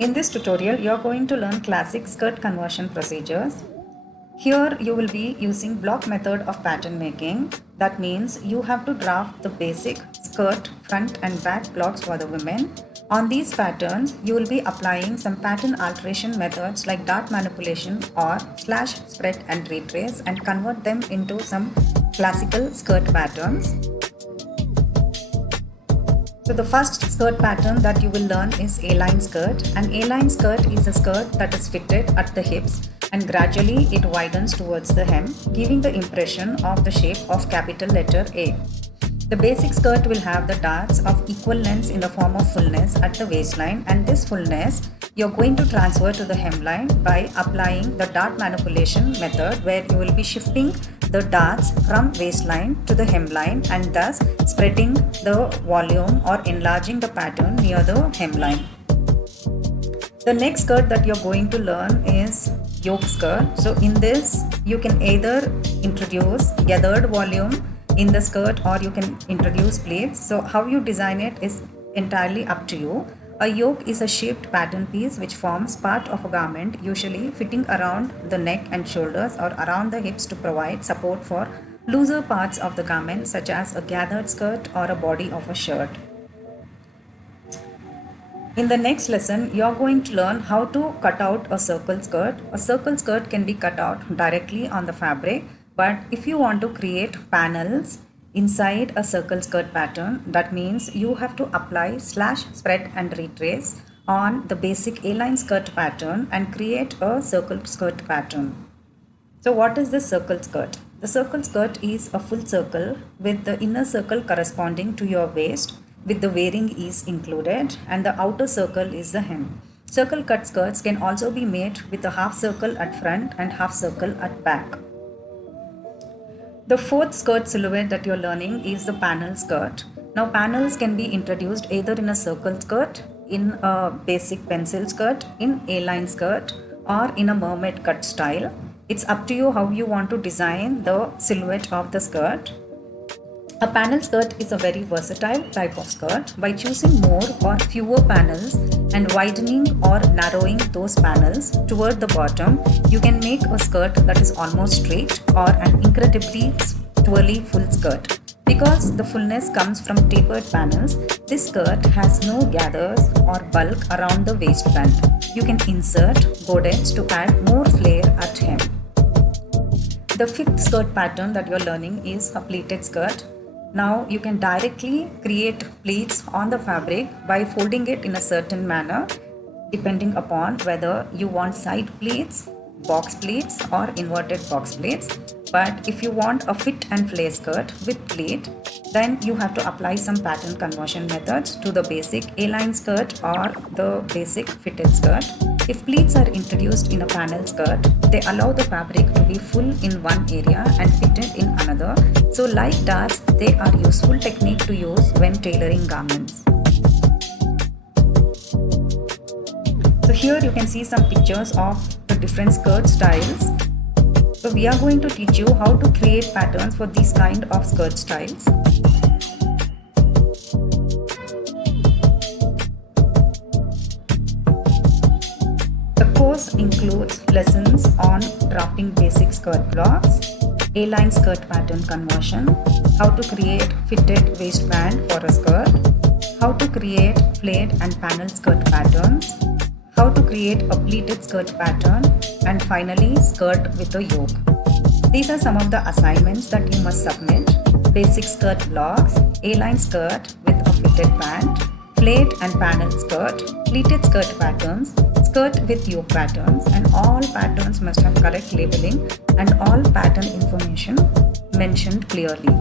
In this tutorial, you are going to learn classic skirt conversion procedures. Here you will be using block method of pattern making. That means you have to draft the basic skirt front and back blocks for the women. On these patterns, you will be applying some pattern alteration methods like dart manipulation or slash, spread and retrace and convert them into some classical skirt patterns. So the first skirt pattern that you will learn is A-line skirt. An A-line skirt is a skirt that is fitted at the hips and gradually it widens towards the hem, giving the impression of the shape of capital letter A. The basic skirt will have the darts of equal lengths in the form of fullness at the waistline, and this fullness you're going to transfer to the hemline by applying the dart manipulation method, where you will be shifting the darts from waistline to the hemline and thus spreading the volume or enlarging the pattern near the hemline. The next skirt that you're going to learn is yoke skirt. So in this you can either introduce gathered volume in the skirt or you can introduce pleats. So how you design it is entirely up to you. A yoke is a shaped pattern piece which forms part of a garment, usually fitting around the neck and shoulders or around the hips to provide support for looser parts of the garment, such as a gathered skirt or a body of a shirt. In the next lesson, you are going to learn how to cut out a circle skirt. A circle skirt can be cut out directly on the fabric, but if you want to create panels inside a circle skirt pattern, that means you have to apply slash, spread and retrace on the basic A-line skirt pattern and create a circle skirt pattern. So what is the circle skirt? The circle skirt is a full circle with the inner circle corresponding to your waist with the wearing ease included, and the outer circle is the hem. Circle cut skirts can also be made with a half circle at front and half circle at back. The fourth skirt silhouette that you're learning is the panel skirt. Now panels can be introduced either in a circle skirt, in a basic pencil skirt, in A-line skirt or in a mermaid cut style. It's up to you how you want to design the silhouette of the skirt. A panel skirt is a very versatile type of skirt. By choosing more or fewer panels and widening or narrowing those panels toward the bottom, you can make a skirt that is almost straight or an incredibly twirly full skirt. Because the fullness comes from tapered panels, this skirt has no gathers or bulk around the waistband. You can insert godets to add more flair at hem. The fifth skirt pattern that you are learning is a pleated skirt. Now you can directly create pleats on the fabric by folding it in a certain manner, depending upon whether you want side pleats, box pleats or inverted box pleats. But if you want a fit and flare skirt with pleat, then you have to apply some pattern conversion methods to the basic A-line skirt or the basic fitted skirt. If pleats are introduced in a panel skirt, they allow the fabric to be full in one area and fitted in another. So like darts, they are useful technique to use when tailoring garments. So here you can see some pictures of the different skirt styles. So we are going to teach you how to create patterns for these kind of skirt styles. The course includes lessons on drafting basic skirt blocks, A-line skirt pattern conversion, how to create fitted waistband for a skirt, how to create flared and panel skirt patterns, how to create a pleated skirt pattern, and finally skirt with a yoke. These are some of the assignments that you must submit: basic skirt blocks, A-line skirt with a fitted band, flared and panel skirt, pleated skirt patterns, skirt with yoke patterns, and all patterns must have correct labeling and all pattern information mentioned clearly.